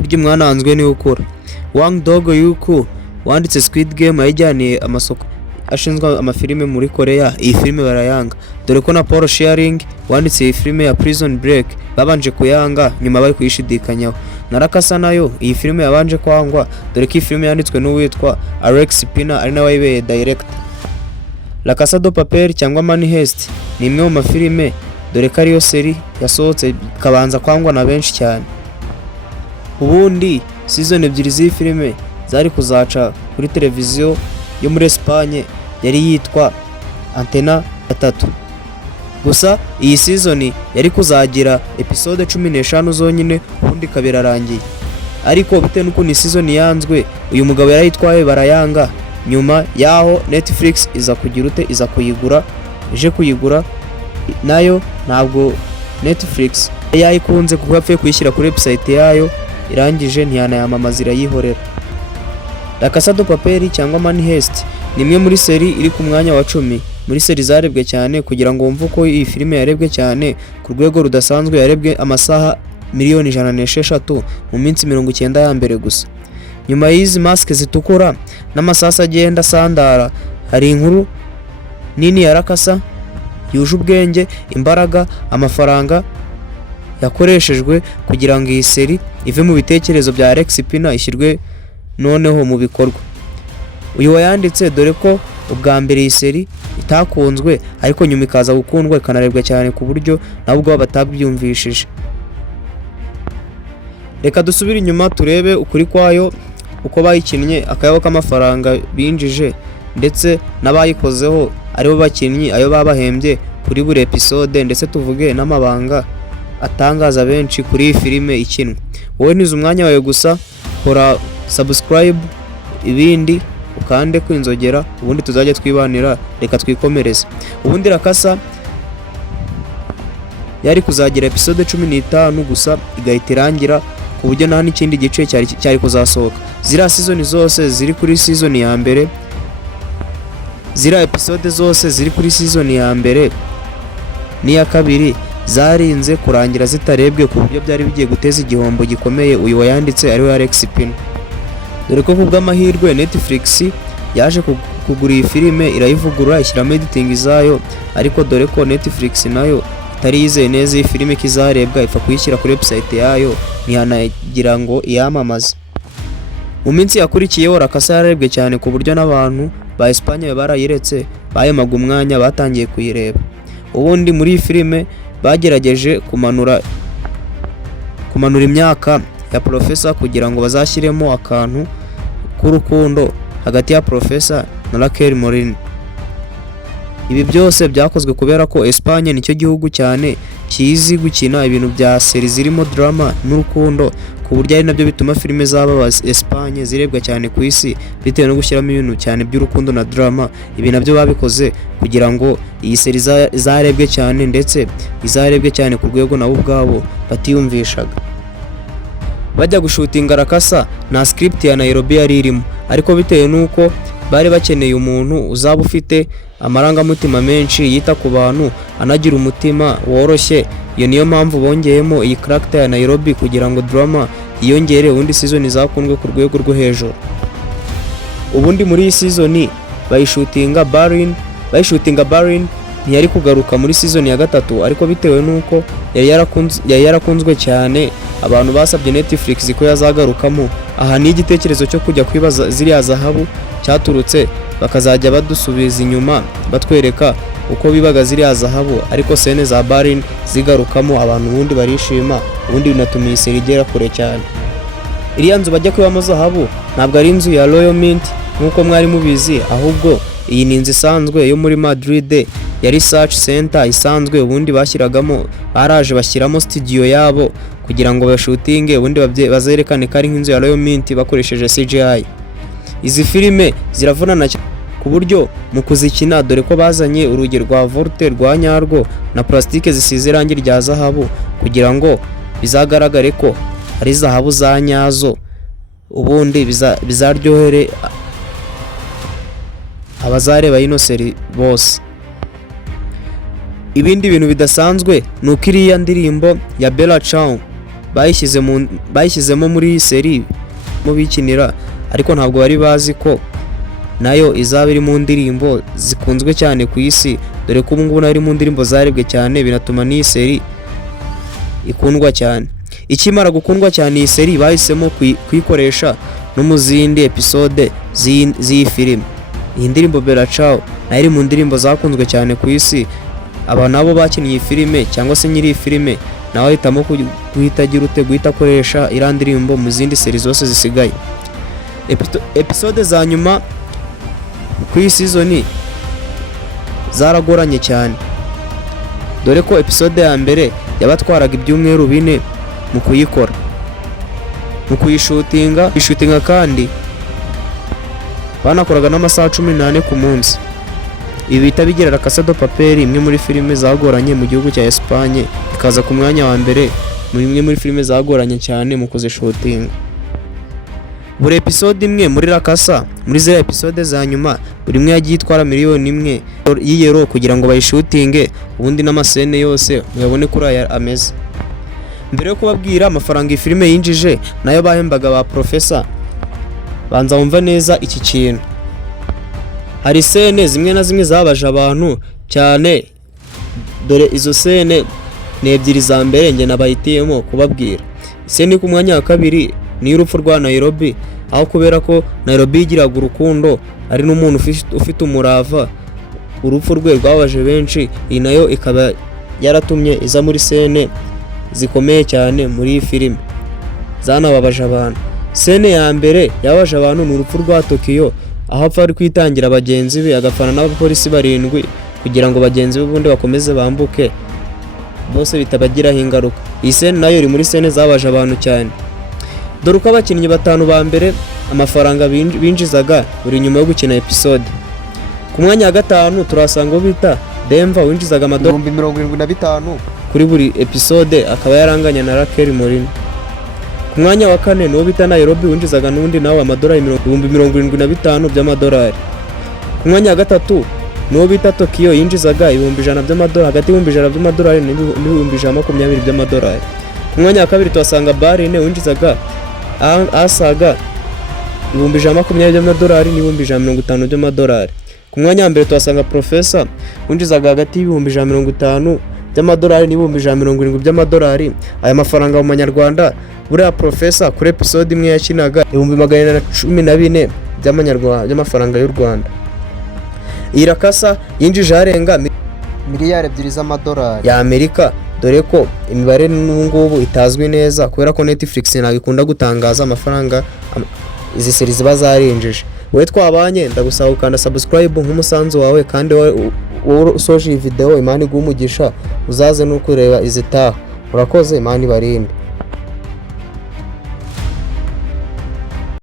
burya mwananzwe ni ukura. Wang Dogo Yuku wanditse Squid Game yajyaniye amasoko ashinzwe amafilime muri Korea. Iyi filime barayanga, dore ko na Paul Sharing wanditse iyi filime ya Prison Break babanje kuyanga nyuma bari kuyishidikanyaho. Na Casa nayo iyi filime yabanje kwangwa, dore ko iyi filime yanditswe n'uwitwa Alex Pina ari nawe wayibereye director. La Casa de Papel cyangwa Money Heist ni imwe mu mafilime, dore ko ariyo seri yasohotse kabanza kwangwa na benshi cyane. Ubundi season ebyiri z'iyi filime zari kuzaca kuri televiziyo yo muri Espagne yari yitwa Antena 3. Gusa iyi season yari kuzagira episode 15 zonyine, ubundi kabirarangiye. Ariko bitewe n'uko ni season yanzwe, uyu mugabo yarayitwaye barayanga. Nyuma yaho Netflix iza kuyigura, ije kuyigura nayo ntabwo Netflix yayikunze kuko yapfuye kuyishyira kuri website yayo, irangije ntiyanayamamaza irayihorera. La Casa de Papel cyangwa Money Heist ni imwe muri seri iri ku mwanya wa 10 muri seri zarebwe cyane. Kugira ngo wumve ko iyi filime yarebwe cyane ku rwego rudasanzwe, yarebwe amasaha 1,600,000 mu minsi 90 ya mbere gusa. Nyuma y'izi mask zitukura n'amasasa agenda sandara, hari inkuru nini ya Casa yuje ubwenge, imbaraga, amafaranga yakoreshejwe kugira ngo iyi seri ive mu bitekerezo bya Alex Pina ishyirwe noneho mu bikorwa. Uyu wayanditse, dore ko ubwa mbere iyi seri itakunzwe ariko nyuma ikaza gukundwa ikanarebwa cyane ku buryo nabwo batabyumvishije. Reka dusubire inyuma turebe ukuri kwayo, uko bayikinnye, akayabo k'amafaranga binjije ndetse n'abayikozeho aribo bakinnyi, ayo babahembye kuri buri episode, ndetse tuvuge n'amabanga atangaza benshi kuri iyi filime ikinwe. Wowe nize umwanya wawe gusa, kora subscribe, ibindi ukande kwinzogera, ubundi tuzajya twibanira. Reka twikomereze. Ubundi La Casa yari kuzagira episode 15 gusa igahita irangira, ku buryo nta n'ikindi gice cyari kuzasohoka. Zira season zose ziri kuri season ya mbere, zira episode zose ziri kuri season ya mbere n'iya kabiri zarinze kurangira zitarebwe, ku buryo byari bigiye guteza igihombo gikomeye uyu wayanditse ari we Alex Pina. Dore ko kubw'amahirwe Netflix yaje kugura iyi filime, irayivugurura, ishyiramo editing zayo, ariko dore ko Netflix nayo itari yizeye neza iyi filime kizarebwa, ipfa kuyishyira kuri website yayo, ntihanagira ngo iyamamaze. Mu minsi yakurikiyeho La Casa yarebwe cyane ku buryo n'abantu ba Espagne barayiretse, bayemaga umwanya, batangiye kuyireba. Ubundi muri iyi filime bagerageje kumanura imyaka ya Professor kugira ngo bazashyiremo akantu k'urukundo hagati ya Professor na Raquel Morin. Ibi byose byakozwe kubera ko Espagne nicyo gihugu cyane kizi gukina ibintu bya seri zirimo drama n'urukundo, ku buryo ari nabyo bituma filime z'aba Espagne zirebwa cyane ku isi, bitewe no gushyiramo ibintu cyane by'urukundo na drama. Ibi nabyo babikoze kugira ngo iyi seri zarebwe cyane, ndetse izarebwe cyane ku rwego nabo ubwabo batiyumvishaga. Bajya gushutinga La Casa na script ya Nairobi yari irimo, ariko bitewe nuko bari bakeneye umuntu uzaba ufite amarangamutima menshi, yita ku bantu, anagira umutima woroshye, iyo niyo mpamvu bongeyemo iyi character ya Nairobi kugira ngo drama yiyongere, ubundi season zakundwe ku rwego rwo hejuru. Ubundi muri iyi season bayishutinga Berlin ntiyari kugaruka muri season ya gatatu, ariko bitewe nuko yari yarakunzwe cyane, abantu basabye Netflix ko yazagarukamo. Aha ni igitekerezo cyo kujya kwibaza ziriya zahabu cyaturutse, bakazajya badusubiza inyuma batwereka uko bibaga ziriya zahabu, ariko sene za Berlin zigarukamo, abantu ubundi barishima, ubundi binatuma iyi seri igera kure cyane. Iriya nzu bajya kwibamo zahabu ntabwo ari inzu ya Royal Mint nk'uko mwari mubizi, ahubwo iyi ni inzu isanzwe yo muri Madrid ya research center isanzwe. Ubundi baraje bashyiramo studio yabo kugira ngo bashutinge, ubundi bazerekane ko ari nk'inzu ya Royal Mint bakoresheje CGI. Izi filime ziravunana ku buryo mu kuzikina, dore ko bazanye urugi rwa volte rwa nyarwo na plastike zisize irangi rya zahabu kugira ngo bizagaragare ko ari zahabu za nyazo, ubundi bizaryohere abazareba ino seri bose. Ibindi bintu bidasanzwe nuko iriya ndirimbo ya Bella Ciao bayishyizemo muri iyi seri mu bikinira, ariko ntabwo bari bazi ko nayo izaba iri mu ndirimbo zikunzwe cyane ku isi, dore ko ubu ngubu nayo iri mu ndirimbo zarebwe cyane, binatuma n'iyi seri ikundwa cyane. Ikimara gukundwa cyane iyi seri bahisemo kuyikoresha no mu zindi episode z'iyi filime. Iyi ndirimbo Bella Ciao nayo iri mu ndirimbo zakunzwe cyane ku isi. Aba nabo bakinnye iyi filime cyangwa se nyiri iyi filime nawe ahitamo guhita akoresha iriya ndirimbo mu zindi seri zose zisigaye. Episode za nyuma ku iyi season zaragoranye cyane, dore ko episode ya mbere yabatwaraga ibyumweru 4 mu kuyikora, mu kuyishutinga kandi banakoraga n'amasaha 18 ku munsi. Ibi bita bigerera Casa de Papel, imwe muri filime zagoranye mu gihugu cya Espagne, ikaza ku mwanya wa mbere muri imwe muri filime zagoranye cyane mu kuzishutinga. Buri episode imwe muri La Casa, muri ziriya episode za nyuma, buri imwe yagiye itwara miliyoni 1 y'euro kugira ngo bayishutinge, ubundi n'amasene yose muyabone kuri aya ameze. Mbere yo kubabwira amafaranga iyi filime yinjije nayo bahembaga ba professor, banza wumva neza iki kintu. Hari sene zimwe na zimwe zabaje abantu cyane, dore izo sene ni ebyiri za mbere nge nabahitiyemo kubabwira. Sene ku mwanya wa kabiri ni urupfu rwa Nairobi, aho kubera ko Nairobi yigiraga urukundo ari n'umuntu ufite umurava, urupfu rwe rwabaje benshi. Iyi nayo ikaba yaratumye iza muri sene zikomeye cyane muri iyi filime, zanababaje abantu. Sene ya mbere yabaje abantu ni urupfu rwa Tokyo, aho apfa ari kwitangira bagenzi be, agafana n'abapolisi 7 kugira ngo bagenzi be bundi bakomeze bambuke, bose bitabagiraho ingaruka. Iyi sene nayo iri muri sene zabaje abantu cyane, dore uko abakinnyi 5 ba mbere amafaranga binjizaga buri nyuma yo gukina episode. Ku mwanya wa 5 turasanga bita Denver winjizaga amadolari 75 kuri buri episode, akaba yaranganya na Kuri. Ku mwanya wa 4 niwo bita Nairobi winjizaga n'undi nawe amadolari 75 by'amadolari. Ku mwanya wa 3 niwo bita Tokyo yinjizaga 100 by'amadolari, hagati y'100 by'amadolari n'120 by'amadolari. Ku mwanya wa 2 tuhasanga Berlin winjizaga asaga 120 by'amadolari n'150 by'amadolari. Ku mwanya wa mbere tuhasanga Professor winjizaga hagati y'150 by'amadolari n'170 by'amadolari. Aya mafaranga mu manyarwanda, buriya Professor kuri episode imwe yakinaga 114 by'amafaranga y'u Rwanda. Iyi La Casa yinjije arenga miliyari 2 z'amadolari ya Amerika, dore ko imibare n'ubungubu itazwi neza kubera ko Netflix ntabwo ikunda gutangaza amafaranga izi seri ziba zarinjije. Wowe twabanye ndagusaba ukanda subscribe nk'umusanzu wawe, kandi wowe usoje iyi video Imana iguhe umugisha uzaze no kureba izitaha. Urakoze, Imana ibarinde.